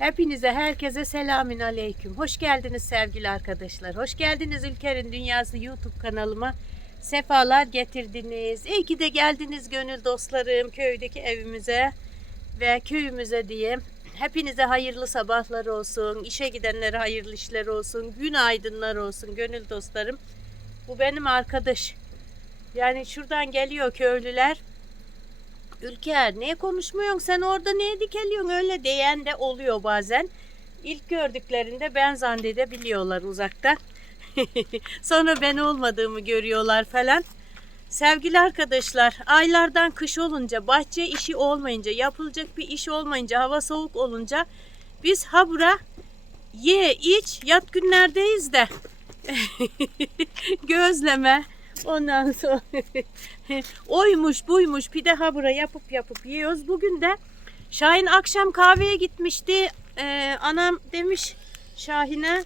Hepinize, herkese selamün aleyküm. Hoş geldiniz sevgili arkadaşlar. Hoş geldiniz Ülker'in Dünyası YouTube kanalıma. Sefalar getirdiniz. İyi ki de geldiniz gönül dostlarım köydeki evimize ve köyümüze diyeyim. Hepinize hayırlı sabahlar olsun. İşe gidenlere hayırlı işler olsun. Günaydınlar olsun gönül dostlarım. Bu benim arkadaş. Yani şuradan geliyor köylüler. Ülker niye konuşmuyorsun sen orada niye dikeliyorsun öyle diyen de oluyor bazen. İlk gördüklerinde ben zannedebiliyorlar uzakta. Sonra ben olmadığımı görüyorlar falan. Sevgili arkadaşlar aylardan kış olunca bahçe işi olmayınca yapılacak bir iş olmayınca hava soğuk olunca biz habura ye iç yat günlerdeyiz de gözleme ondan sonra oymuş buymuş pide habura yapıp yapıp yiyoruz. Bugün de Şahin akşam kahveye gitmişti. Ee, anam demiş Şahin'e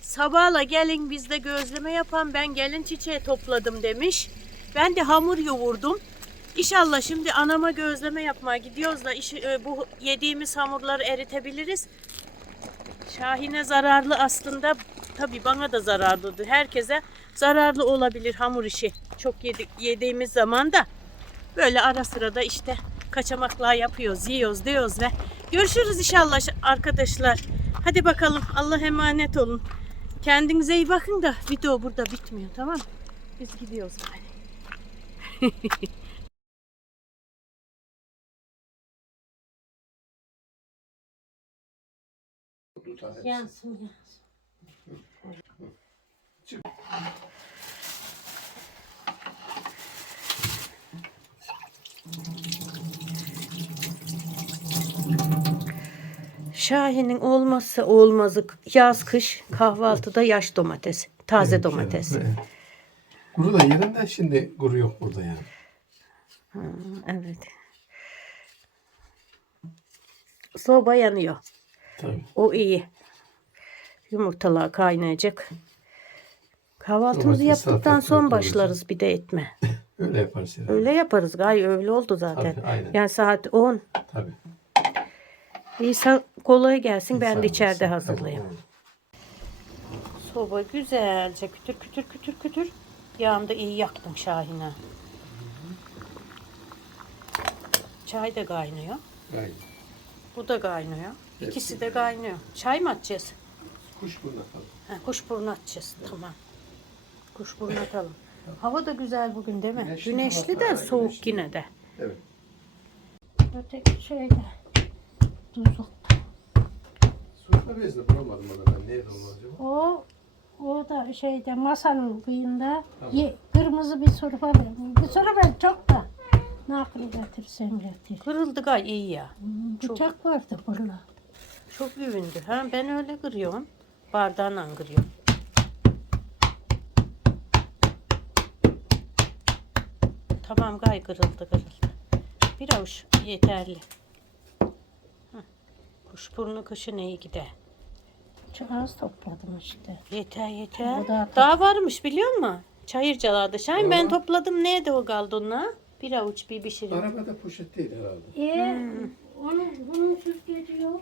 sabahla gelin biz de gözleme yapan ben gelin çiçeği topladım demiş. Ben de hamur yoğurdum. İnşallah şimdi anama gözleme yapmaya gidiyoruz da iş- e, bu yediğimiz hamurları eritebiliriz. Şahin'e zararlı aslında tabii bana da zararlıdır. Herkese zararlı olabilir hamur işi. Çok yedik, yediğimiz zaman da böyle ara sıra da işte kaçamaklar yapıyoruz, yiyoruz, diyoruz ve görüşürüz inşallah arkadaşlar. Hadi bakalım Allah emanet olun. Kendinize iyi bakın da video burada bitmiyor tamam mı? Biz gidiyoruz. Yansın yansın. Şahin'in olmazsa olmazı yaz kış kahvaltıda yaş domates, taze domates. Evet. Kuru da yerinde şimdi kuru yok burada yani. Evet. Soba yanıyor. Tabii. O iyi. Yumurtalar kaynayacak. Kahvaltımızı Domates, yaptıktan son başlarız bir de etme. Öyle yaparız yani. Öyle yaparız. Gay öyle oldu zaten. Tabii, aynen. Yani saat 10. Tabii. İsa kolay gelsin. Ben de içeride olasın. hazırlayayım. Tamam. Soba güzelce kütür kütür kütür kütür. Yağını da iyi yaktım Şahin'e. Çay da kaynıyor. Aynen. Bu da kaynıyor. Hepsi İkisi de kaynıyor. Çay mı atacağız? Kuş burada kaldı. Ha, kuşburnu atacağız. Tamam. Kuşburnu atalım. Hava da güzel bugün değil mi? Güneşli Güneşli, de soğuk güneşli. yine de. Evet. Öteki şeyde tuzluk. Sufra bezini bulamadım ona ben. Nerede onu acaba? O o da şeyde masanın kıyında Tamam. ye, kırmızı bir sorfa ben. Bir sorfa ben çok da nakıl getirsen getir. Kırıldı gay iyi ya. Bıçak vardı burada. Çok övündü. Ha, ben öyle kırıyorum. Bardağla kırıyorum. Tamam gay kırıldı kırıldı. Bir avuç yeterli. Hah. Kuşburnu kışın iyi gider. Çok az topladım işte. Yeter yeter. O da- Daha varmış biliyor musun? Çayırcalarda. Şahin ben topladım. Neydi o kaldı onunla? Bir avuç bir pişirim. Arabada poşetteydi herhalde. E onun bunun süzgeci yok.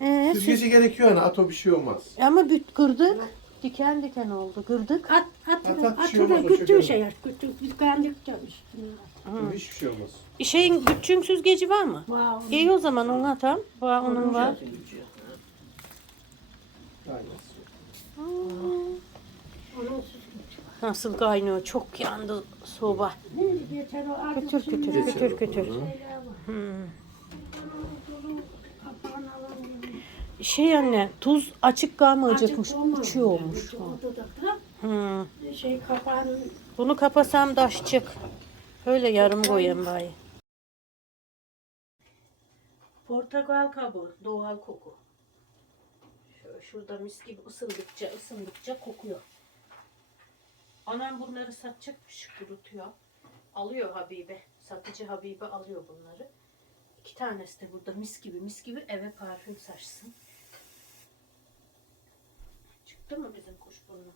Ee, süz- Süzgeci gerekiyor hani ato bir şey olmaz. Ama büt kırdık. Diken diken oldu. Kırdık. At at At, at, at şey olmaz, at o küçük çöker. şey at üstüne. Hı. Hiçbir şey olmaz. Şeyin bütçün süzgeci var mı? Wow. İyi o zaman onu atam. Var onun var. Aynen. Onun süzgeci. Nasıl kaynıyor? Çok yandı soba. O artık Kütür kütür kütür kütür. şeyler Şey anne tuz açık. Açık olmadı. Uçuyor olmuş. Da Hmm. şey kapağını Bunu kapasam daşçık. Öyle yarım koyayım bari. Portakal kabuğu, doğal koku. Şöyle şurada mis gibi ısındıkça ısındıkça kokuyor. Anam bunları satacakmış, kurutuyor. Alıyor Habibe, satıcı Habibe alıyor bunları. İki tanesi de burada mis gibi mis gibi eve parfüm saçsın. Çıktı mı bizim kuşburnu?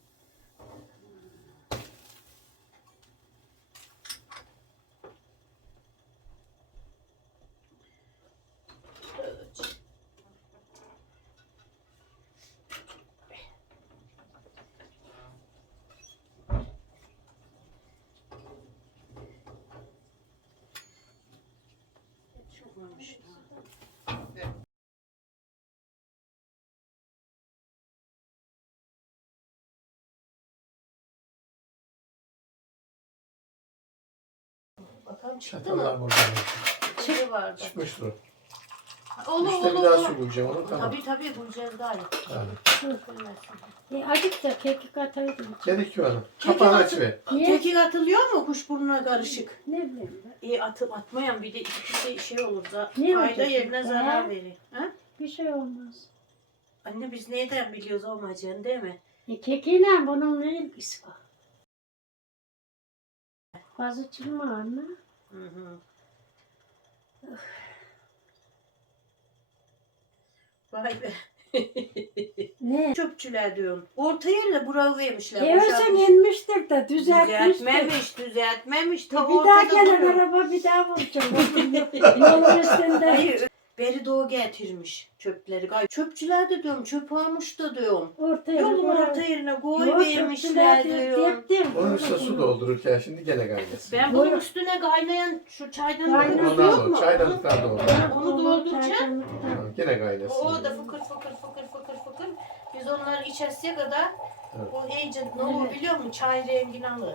Bakalım çıktı Çatallar mı? burada. Çıkı vardı. Çıkmıştır o. Olur İşte bir olur daha olur. su koyacağım onu tamam. Tabii tabii bulacağız gayet. Yani. E, acık da kekik ataydım. Gerekiyor hanım. Kapağını aç ve. Niye? Kekik atılıyor mu kuşburnuna karışık? Ne bileyim ben. İyi atıp atmayan bir de ikisi şey olur da Ne fayda olacak? yerine zarar Ha? verir. Ha? Bir şey olmaz. Anne biz neyden biliyoruz olmayacağını değil mi? E, kekiyle bunun ne ilgisi var? Fazla çılma anne. Hı hı. Vay be. Ne? Çöpçüler diyorsun. Orta yerle burağı vermişler. Eversen boşaltmış. yenmiştir de düzeltmiştir. Düzeltmemiş, düzeltmemiş. Ta Bir daha ortada gelen duruyor. araba bir daha vuracağım. Yolun üstünde. Hayır, beri doğu getirmiş çöpleri. Gay- Çöpçüler de diyorum, çöp almış da diyorum. Ortaya Yolun orta yerine koy vermişler diyorum. Onun üstüne su doldururken şimdi gene kaynasın. Ben bunun üstüne kaynayan şu çaydan Kaynar su Ondan yok mu? çaydanlıklar da olur. Onu dolduracağım. Ha, Gene kaynasın. O da fıkır fıkır fıkır fıkır fıkır. Biz onları içesiye kadar Evet. o iyice ne olur biliyor musun? Çay rengini alır.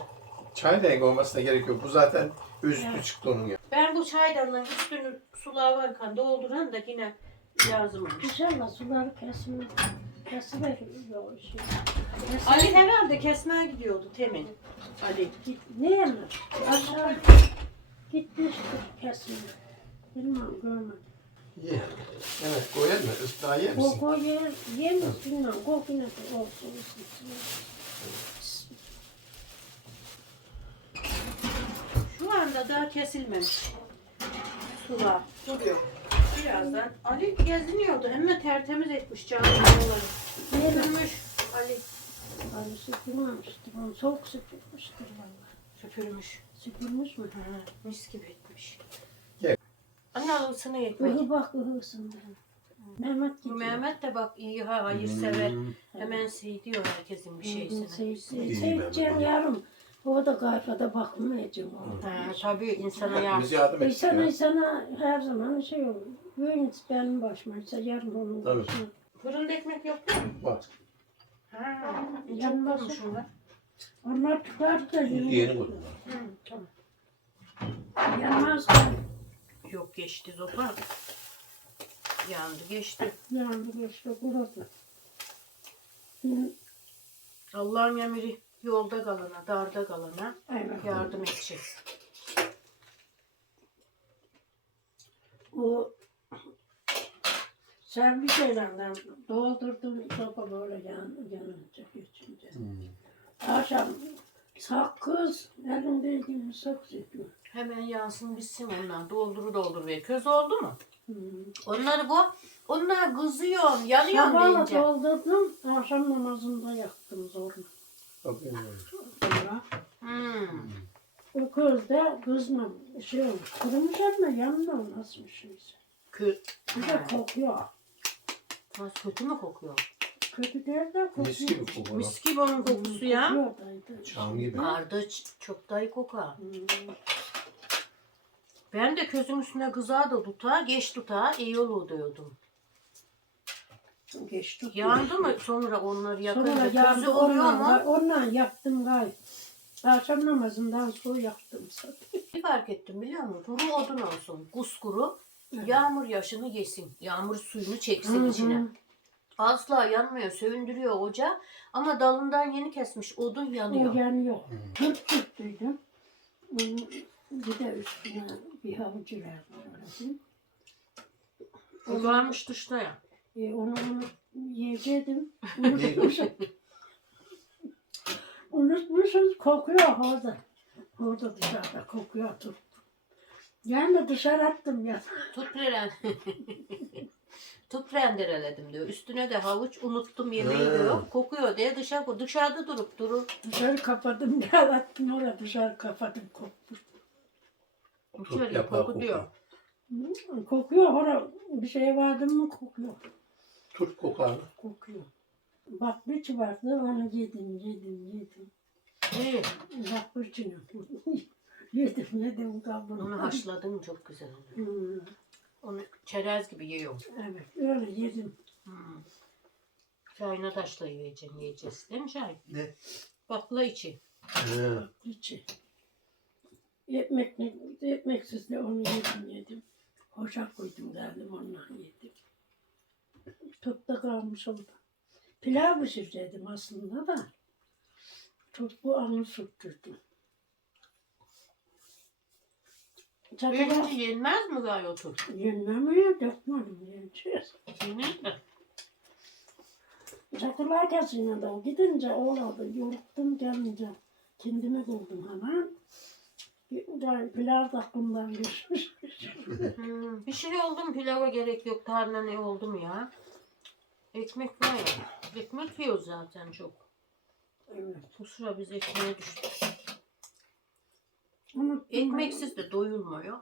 Çay rengi olmasına gerek yok. Bu zaten üstü Evet. çıktı onun ya. Ben bu çaydanlığın üstünü sulağa varken dolduran da yine lazımmış. İnşallah suları kesin. Kesiver. Yok şey. Ali herhalde kesmeye gidiyordu Temin. Ali. Git, ne yana? Aşağı gitmiştir kesin. Bilmem görmedim. Ye. Evet koyalım mı? Islığa yer misin? Koku yer, yemiş bilmem. Koku de olsun. Şu anda daha kesilmemiş. Sula duruyor. Birazdan Ali geziniyordu. Hem tertemiz etmiş canlı yolları. Süpürmüş Ali. Hani süpürmemiştir. Onu soğuk süpürmüştür valla. Süpürmüş. Süpürmüş mü? Ha, mis gibi etmiş. Gel. Anne alısını ekmek. Ihı bak ıhısından. Mehmet Bu gidiyor. Mehmet de bak iyi ha hayırsever. Hmm. Hemen diyor herkesin bir şeysine. Şey, şey, İyi şey, Mehmet. şey, yarım. O da kayfada bakmayacağım. Ha, tabii insana ya. Biz yardım ettik İnsana ya. insana her zaman şey olur. Bugün benim başıma ise yarın onun Tabii. başına. Fırında ekmek yok mu? Bak. Ha, çok Yanmaz. koymuşum ben. Onlar çıkar da Yeni koydum. Hı, tamam. yanmaz da Yok geçti zopa. Yandı geçti. yandı geçti kurudu. Hı, Allah'ın emri yolda kalana, darda kalana Evet. yardım edecek. O sen bir şeylerden doldurdum sopa böyle yan, yanınca geçince. Akşam sakız elindeyken sakız etme. Hemen yansın bitsin ondan. Doldur doldur ver. Köz oldu mu? Hmm. Onları bu. Onlar kızıyor, yanıyor Sabahla deyince. doldurdum, akşam namazında yaktım zorla. Bakayım. Sonra Hmm. o kız da kızla şey olmuş, kurumuş ama yanına nasılmış şeyse. Kö Bir de kokuyor. Nasıl kötü mü kokuyor? Kötü değil de kokuyor. Mis gibi kokuyor. Mis gibi onun kokusu ya. Kokuyor daydı. Çam gibi. Ardıç çok dayı kokar. Hmm. Ben de közün üstüne kızağı da tutar, geç tutar, iyi olur diyordum. Geçti. Yandı mı sonra onları Sonra yakınca közü yandı oluyor ondan, mu? ondan yaktım gayet. Akşam namazından sonra yaktım zaten. Bir fark ettim biliyor musun? Duru odun olsun, kuskuru. Evet. Yağmur yaşını yesin. Yağmur suyunu çeksin içine. Asla yanmıyor, söndürüyor ocağı. Ama dalından yeni kesmiş odun O yanıyor. yanıyor. Kırk tuttuydum. Bir de üstüne bir havucu verdim. O varmış dışta ya. E, onu onu yiyecektim. Unutmuşum. Unutmuşum. Kokuyor orada. Orada dışarıda kokuyor. Tut. Yani dışarı attım ya. Tut reren. Tut rendereledim diyor. Üstüne de havuç unuttum yemeği Ha. diyor. Kokuyor diye dışarı koy. Dışarıda durup durur. Dışarı kapadım. Ya attım oraya dışarı kapadım. Kokmuş. Şöyle yaprağı koku diyor. Hmm, Kokuyor. Orada bir şey vardı mı kokuyor. Tut kokağını. Kokuyor. Bak bir vardı onu yedim yedim yedim. İyi. Bak bir yedim yedim kabuğunu. Onu haşladın çok güzel oluyor. Hmm. Çerez gibi yiyorum. Evet öyle yedim. Hmm. Çayına taşla yiyeceğim, yiyeceğiz. Değil mi Şahin? Ne? Bakla içi. He. içi. Ekmek, ekmeksiz de onu yedim yedim. Hoşaf koydum derdim ondan yedim. Topta kalmış oldu. Pilav pişirecektim aslında da. Bu anı süttürdüm. Çatıda Önce yenmez mi gayet otur? yenmemiyor, dökmedim yeneceğiz. Yenir mi? Çatılar kesinlikle de gidince olmadı. Yoruktum gelince kendimi buldum hemen. Bir pilav da aklımdan geçmiş. Hmm. Bir şey oldu mu pilava gerek yok. Tarhana ne oldu mu ya? Ekmek var ya. Ekmek yiyoruz zaten çok. evet. Bu sıra biz ekmeğe düştük. Unuttum. Ekmeksiz de doyulmuyor.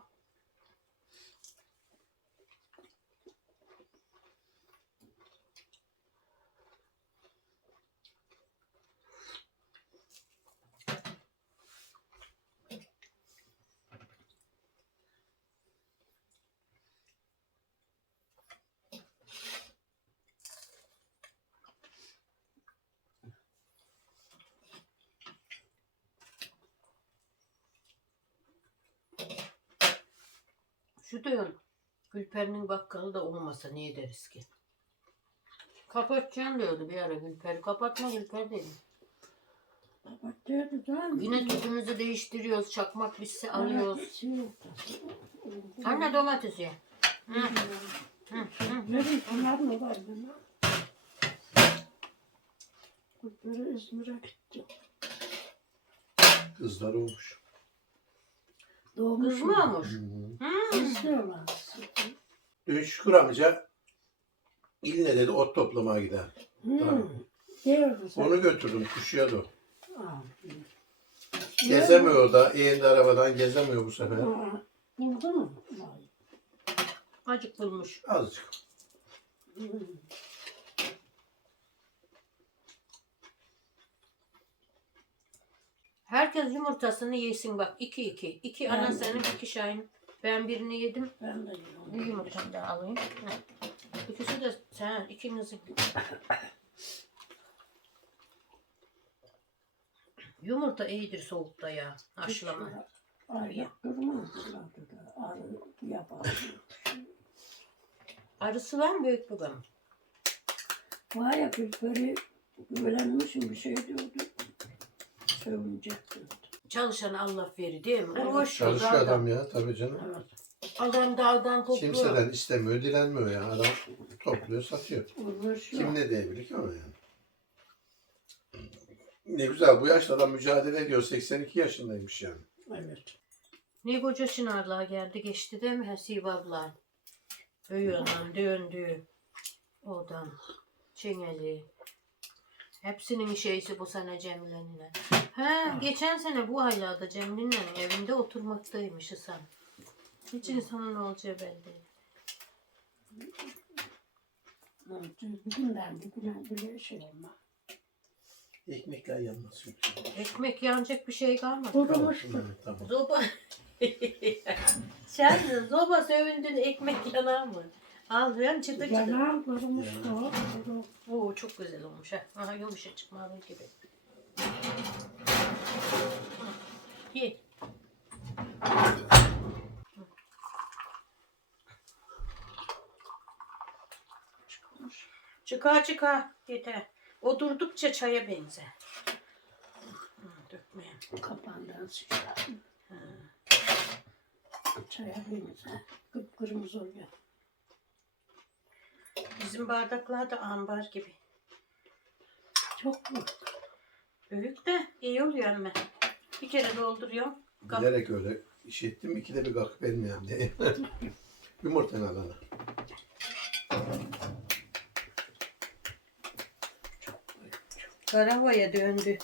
Şu diyorum. Gülper'in bakkalı da olmasa ne ederiz ki? Kapatacağım diyordu bir ara Gülper. Kapatma Gülper dedim. Kapatıyordu canım. Yine tüpümüzü değiştiriyoruz. Çakmak bitse alıyoruz. Şey. Anne domates ye. Hı, hı, hı. Verin bunlar mı var bana? Böyle İzmir'e gittim. Kızlar olmuş. Doğmuş Kız mı olmuş? Hı. Hı. İstiyorlar. Dün Şükür amca İlle dedi ot toplamaya gider. Hmm. Onu götürdüm kuşuya da. Aa, Gezemiyor da. Eğindi arabadan gezemiyor bu sefer. Buldu mu? Acık bulmuş. Azıcık. Hmm. Herkes yumurtasını yesin bak. iki iki. İki Ben- ana senin iki Şahin. Ben birini yedim. Ben de yiyorum. Bir yumurtamı da alayım. İkisi de sen ikinizin. Yumurta iyidir soğukta ya. Haşlama. Ayak durmaz. Arı yapar. Arısı var mı büyük babam? Var ya böyle güvenmişim bir şey diyordu. Diyordu. Çalışan Allah verir değil mi? Evet. Uğraşıyor Çalışıyor dağdan. adam ya tabii canım. Evet. Adam dağdan topluyor. Kimseden istemiyor, dilenmiyor ya. Adam topluyor, satıyor. Uğraşıyor. Kim ne diyebilir ki ama yani. Ne güzel bu yaşta adam mücadele ediyor. 82 yaşındaymış yani. Evet. Ne koca çınarlar geldi geçti değil mi Hasip abla? Öğünden döndü. Odan. Çengeli. Hepsinin şeysi bu sene Cemile'nin. Ha, geçen sene bu aylarda Cemile'nin evinde oturmaktaymış sen. Hiç insanın ne olacağı belli değil. Bugünden bugüne bile şey olma. Ekmekler yanmaz. Ekmek yanacak bir şey kalmadı. Kurumuş mu? Tamam, tamam. Zoba. Şahsen zoba sövündün ekmek yanar mı? Al ben çıtır çıtır. Yanar kurumuş da. Oo çok güzel olmuş ha. Aha yumuşacık mavi gibi. Ye. Çıkar çıkar. Yeter. O durdukça çaya benzer. Dökmeyin. Kapağından sıçradım. Çaya benzer. Kıpkırmızı oluyor. Bizim bardaklar da ambar gibi. Çok mu? Büyük de iyi oluyor ama. Bir kere dolduruyorum. Kap- Bilerek öyle iş ettim. İkide bir kalkıp vermeyeyim diye. Yumurtanı alana. Karavaya döndü.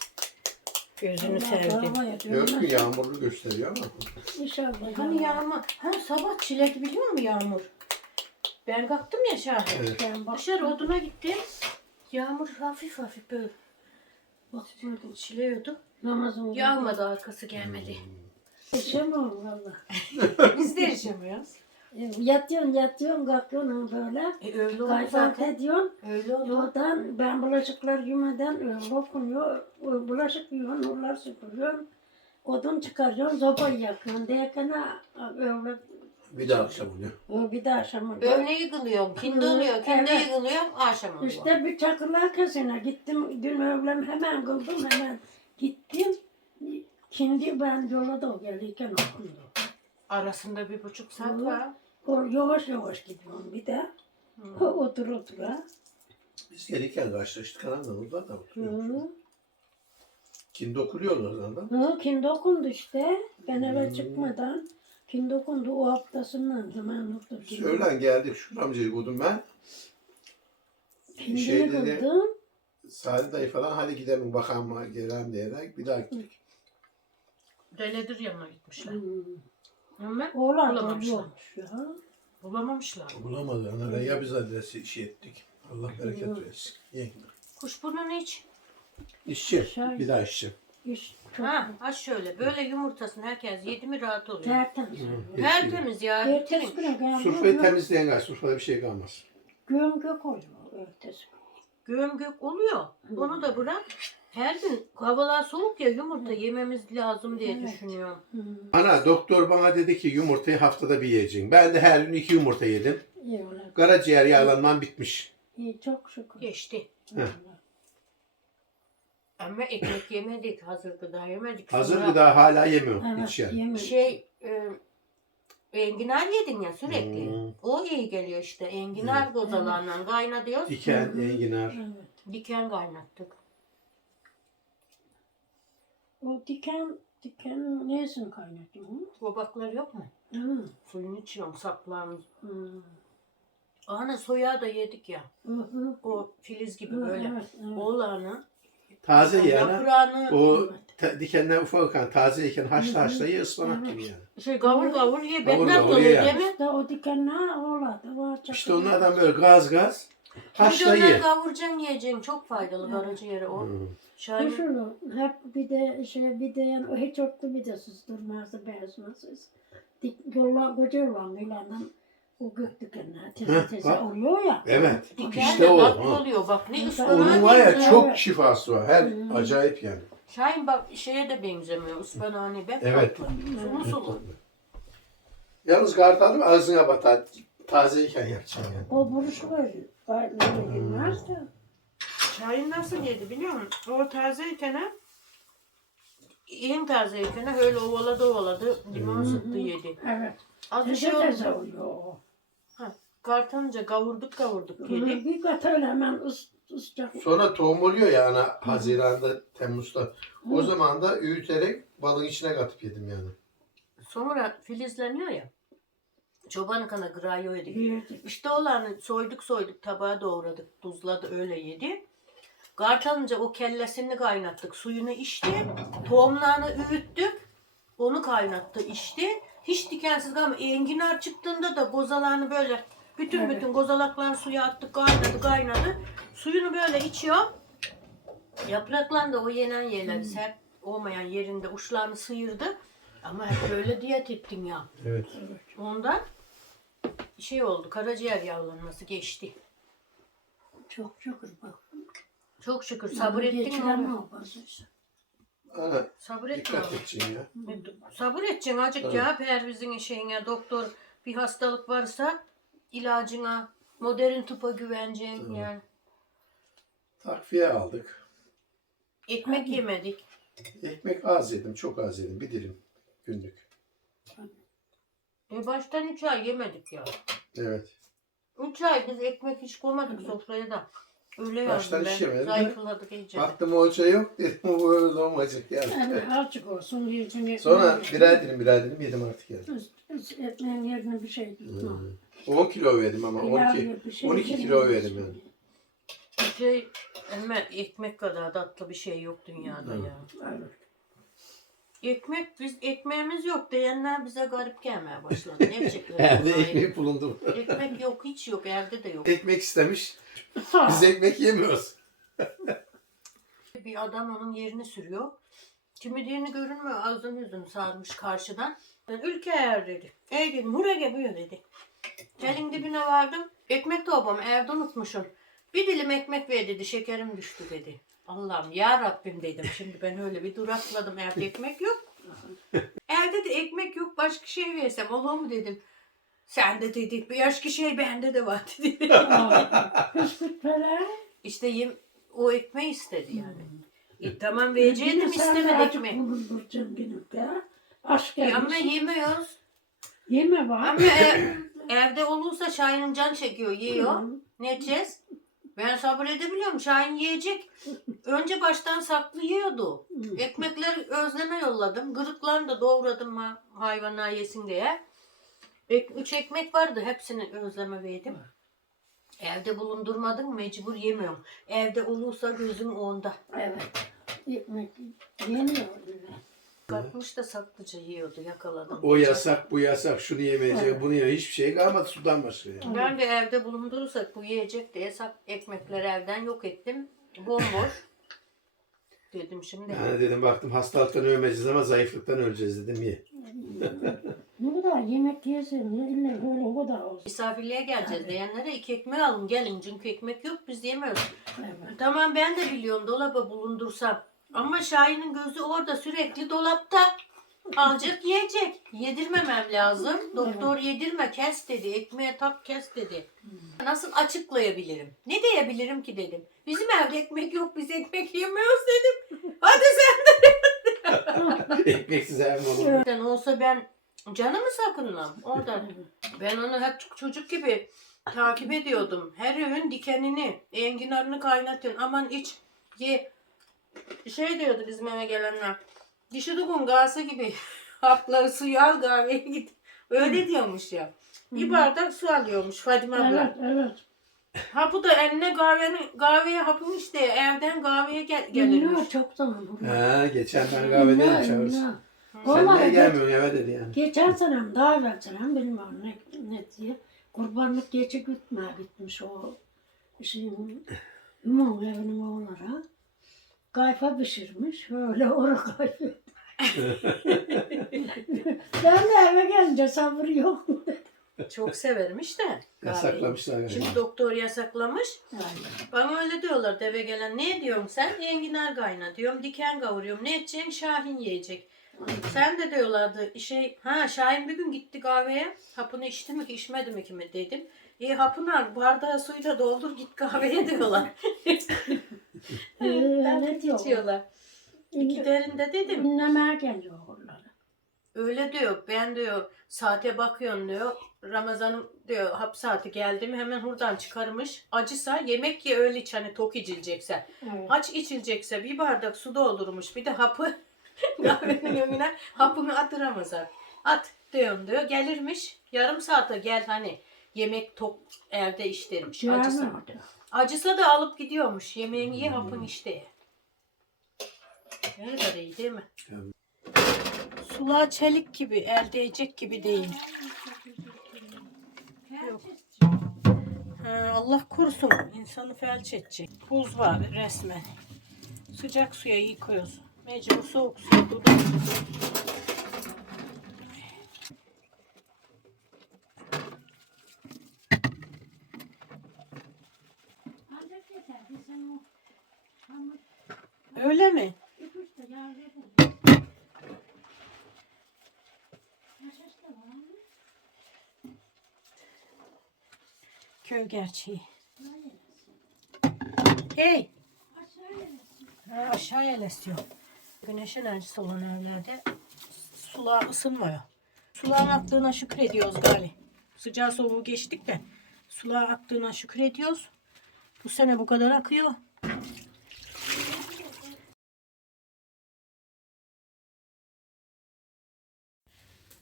Gözünü sevdi. Mü dönmez. yağmurlu gösteriyor ama. İnşallah. Hani yağmur. Ha sabah çilek biliyor musun yağmur? Ben kalktım ya Şahin. Evet. Ben bak. Dışarı oduna gittim. Yağmur hafif hafif böyle Bakmadım. çileyordu. Namazım. Yağmadı arkası gelmedi. Geçemem valla. Biz de yaşamıyoruz. E, Yatıyorsun yatıyorsun kalkıyorsun böyle. E öyle oldu Kayfalt zaten. ediyorsun. Öyle oldu. Oradan ben bulaşıklar yumeden öyle okunuyor. O Bulaşık yıkıyorsun, nurlar süpürüyorsun. Odun çıkarıyorsun, sobayı yakıyorsun. Ha, öyle Bir de akşam oluyor. o bir de akşam oluyor. Öğle yıkılıyorum, kindi Hı, oluyor, kindi evet. yıkılıyorum, akşam oluyor. İşte bir çakırlar kesene gittim. Dün öğlen hemen kıldım hemen gittim. Şimdi ben yola da gelirken okundu. Arasında bir buçuk saat Hı. var. O yavaş yavaş gidiyorum bir de. Hı. Otur otura. Biz gelirken karşılaştık anamla burada da oturuyor. Hı. Kim dokunuyor oradan da? Hı, kim dokundu işte. Ben eve çıkmadan. Kim dokundu o haftasından oturdum. Biz öğlen geldik Şükür amcayı buldum ben. Şimdi şey dedi- kıldım. Salih dayı falan hadi gidelim bakalım mı gelen diyerek bir daha gittik. Deledir yanına gitmişler. Hmm. Ama Oğlan Bulamamışlar. ya. bulamamışlar. Bulamadı ana ya biz adresi işi ettik. Allah bereket versin. İyi. Kuşburnunu iç. İşçi. Şey- Bir daha işçi. Çok Ha, aç şöyle. Böyle yumurtasını herkes yedi mi rahat oluyor. tertemiz. Hı. Tertemiz ya. Ertesi bitirin. güne geldi. Surfayı temizleyen gaz. Surfada bir şey kalmaz. Gömgö koyuyor ertesi gün. Göm gök oluyor. Onu da bırak. Her gün havalar soğuk ya yumurta yememiz lazım diye Evet. düşünüyorum. Hı. Ana doktor bana dedi ki yumurtayı haftada bir yiyeceksin. Ben de her gün iki yumurta yedim. İyi öyle. Karaciğer yağlanmam bitmiş. İyi çok şükür. Geçti. Heh. Ama ekmek yemedik. Hazır gıda yemedik. Hazır Sonra gıda hala yemiyorum Evet, hiç yani. yemin. Şey e, enginar yedin ya sürekli. Hmm. O iyi geliyor işte. Enginar gozalarla kaynatıyoruz. Diken, enginar. Evet. Diken kaynattık. O diken, diken nesin kaynatıyorsun? Gobaklar yok mu? Hı. Suyunu içiyorum saplarını. Hı. Ana soya da yedik ya. Hı hı. O filiz gibi Hı, böyle. Evet, evet. Oğlanı. Taze yani. Yaprağını O ta- dikenler ufakken tazeyken haşla Hı hı. haşla ye ıspanak gibi yani. şey gavur gavur ye. Gavur Bekler gavur dolu ye yani. değil mi? İşte o dikenler oğladı. Var İşte onlardan böyle gaz gaz Şimdi haşla onları ye. kavuracaksın yiyeceksin. Çok faydalı Evet. karaciğere o. Hı. Şahin Kuşunu hep bir de şey bir de yani o hiç yoktu bir de susturmazdı bezmesiz. Dik yolla koca yollan milandan o gök dikenler teze Heh, teze bak. oluyor ya. Evet. diken İşte de o. ha. oluyor. Bak ne ıspanağı Onun var ya benziyor. çok şifası var. Her Hı. acayip yani. Şahin bak şeye de benzemiyor. Ispanağını be. Evet. Sulu sulu. Yalnız kartalım ağzına batar. Tazeyken yapacaksın yani. O buruşu var. Böyle girmez de. Şahin nasıl yedi biliyor musun? O tazeyken ha, en tazeyken ha, öyle ovaladı ovaladı limon sıktı yedi. Evet. Az bir şey teze oldu. oluyor o. Kartanca kavurduk kavurduk yedik. Bir kat öyle hemen ıs. Sonra tohum oluyor ya ana Haziran'da, Temmuz'da. O zaman da öğüterek balın içine katıp yedim yani. Sonra filizleniyor ya. Çoban kana grayo yedik. İşte olanı soyduk soyduk tabağa doğradık tuzladı öyle yedi. Kartalınca o kellesini kaynattık suyunu içti. Tohumlarını öğüttük. Onu kaynattı içti. Hiç dikensiz kalmadı. Enginar çıktığında da gozalarını böyle bütün Evet. bütün gozalaklarını suya attık kaynadı kaynadı. Suyunu böyle içiyor. Yapraklarını da o yenen yerleri sert olmayan yerinde uçlarını sıyırdı. Ama hep böyle diyet ettim ya. Evet. Ondan şey oldu, karaciğer yağlanması geçti. Çok şükür bak. Çok şükür sabrettin Geçiren mi? o bazısı. Ana, Sabrettin dikkat mi? edeceksin ya. Sabır edeceksin acık Tabii. ya pervizin şeyine doktor bir hastalık varsa ilacına modern tıpa güveneceksin Tabii. yani. Takviye aldık. Ekmek yemedik. Ekmek az yedim, çok az yedim. Bir dilim günlük. E baştan üç ay yemedik ya. Evet. Üç ay biz ekmek hiç koymadık sofraya da. Öyle Baştan yazdım hiç ben. yemedim de. Zayıfladık iyice. Baktım o hoca yok dedim bu öyle olmayacak yani. Evet, azıcık olsun yüzünü. Sonra birer dilim birer dilim yedim artık yani. Ekmeğin yerine bir şey tutma. Hmm. 10 kilo verdim ama 12. Pilav bir şey 12 yedim. kilo verdim yani. Şey, ama ekmek kadar tatlı bir şey yok dünyada Evet. ya. Evet. Ekmek biz ekmeğimiz yok diyenler bize garip gelmeye başladı. Gerçekten. Evde ekmek bulundu. Ekmek yok hiç yok evde de yok. Ekmek istemiş. Biz ekmek yemiyoruz. Bir adam onun yerini sürüyor. Kimi diyeni görünmüyor. Ağzını yüzünü sarmış karşıdan. Ben ülke eğer dedi. Ey dedim hurege buyur dedi. Gelin dibine vardım. Ekmek torbamı evde unutmuşum. Bir dilim ekmek ver dedi. Şekerim düştü dedi. Allah'ım ya Rabbim dedim. Şimdi ben öyle bir durakladım. Evde ekmek yok. Evde de ekmek yok. Başka şey versem olur mu dedim. Sen de dedi. Bir başka şey bende de var dedi. İşte yem, o ekmeği istedi yani. E, tamam vereceğim istemedi ekmeği. Bulunduracağım günlükte. Aşk E, ama yemiyoruz. Yeme var. Ama ev- evde olursa Şahin'in can çekiyor, yiyor. Ne edeceğiz? Ben sabır edebiliyorum. Şahin yiyecek. Önce baştan saklı yiyordu. Ekmekleri özleme yolladım. Gırıklarını da doğradım ha- hayvana yesin diye. Ek, üç ekmek vardı. Hepsini özleme verdim. Evde bulundurmadım mecbur yemiyorum. Evde olursa gözüm onda. Evet. Ekmek yeniyor. Katmış da saklıca yiyordu yakaladım. O yasak, bu yasak, şunu yemeyecek, bunu yemeyecek. Hiçbir şey kalmadı sudan başka. Yani. Ben de evde bulundurursak bu yiyecek diye sak ekmekleri evden yok ettim. Bomboş. Dedim şimdi. Yani dedim baktım hastalıktan ölmeyeceğiz ama zayıflıktan öleceğiz dedim ye. Ne kadar yemek yesen ne illa böyle o kadar olsun. Misafirliğe geleceğiz diyenlere iki ekmek alın gelin çünkü ekmek yok biz yemiyoruz. Evet. Tamam ben de biliyorum dolaba bulundursam. Ama Şahin'in gözü orada sürekli dolapta. Alacak yiyecek. Yedirmemem lazım. Doktor yedirme kes dedi. Ekmeğe tak kes dedi. Nasıl açıklayabilirim? Ne diyebilirim ki dedim. Bizim evde ekmek yok biz ekmek yemiyoruz dedim. Hadi Ekmeksiz ev mi olur? sen olsa ben canımı sakınmam orada. Ben onu hep çocuk gibi takip ediyordum. Her öğün dikenini, enginarını kaynatıyorsun. Aman iç, ye. Şey diyordu bizim eve gelenler. Dişi dokun gazı gibi. Hapları suyu al kahveye git. Öyle diyormuş ya. Bir bardak su alıyormuş Fadime abla. Evet, evet. Hapı da eline kahvenin, kahveye hapını işte evden kahveye gel, gelirmiş. Bilmiyorum çok zaman. Ha, geçen ben çağırırız. Bilmiyorum. Sen niye gelmiyorsun eve dedi yani. Geçen sene daha evvel sene bilmiyorum ne, ne diye. Kurbanlık geçe gitmeye gitmiş o şeyin Ümum evinin oğulları. Kayfa pişirmiş. Öyle oru kayfa. ben de eve gelince sabır yok. Çok severmiş de. Yasaklamışlar galiba. Şimdi doktor yasaklamış. Yani, Bana öyle diyorlar eve gelen. Ne diyorum sen? Enginar kayna diyorum. Diken kavuruyorum. Ne edeceksin? Şahin yiyecek. Sen de diyorlardı şey ha Şahin bir gün gitti kahveye. Hapını içti mi ki içmedi mi ki mi dedim. E hapını al bardağı suyla doldur git kahveye diyorlar. Ee, ne Ben diyor? içiyorlar. İki derinde dedim. Dinlemeye geliyor oğulları. Öyle diyor. Ben diyor saate bakıyorsun diyor. Ramazan'ın diyor hap saati geldi mi hemen hurdan çıkarmış. Acısa yemek ye öyle iç hani tok içilecekse. Evet. Aç içilecekse bir bardak su doldurmuş. Bir de hapı kahvenin önüne hapını at Ramazan. At diyorum diyor. Gelirmiş. Yarım saate gel hani yemek tok evde iş dermiş. Acısa. Da alıp gidiyormuş. Yemeğini ye hapını iç diye. Ne kadar iyi değil mi? Evet. Sulağı çelik gibi, el değecek gibi değil. Yok. Ha, Allah korusun insanı felç edecek. Buz var resmen. Sıcak suya yıkıyoruz. Mecbur soğuk suya duruyoruz. Öyle mi? Köy gerçeği. Hey! Ha, aşağı yerleşiyor. Güneş enerjisi olan evlerde sular ısınmıyor. Sulağın aktığına şükrediyoruz gali. Sıcağı soğuğu geçtik de sular aktığına şükrediyoruz. Bu sene bu kadar akıyor.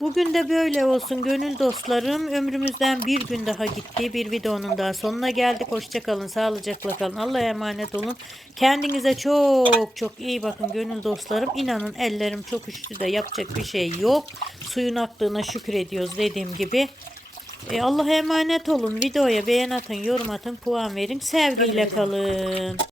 Bugün de böyle olsun gönül dostlarım. Ömrümüzden bir gün daha gitti. Bir videonun daha sonuna geldik. Hoşçakalın, sağlıcakla kalın. Allah'a emanet olun. Kendinize çok çok iyi bakın gönül dostlarım. İnanın ellerim çok üşüdü de yapacak bir şey yok. Suyun aktığına şükrediyoruz dediğim gibi. E, Allah'a emanet olun. Videoya beğen atın, yorum atın, puan verin. Sevgiyle kalın.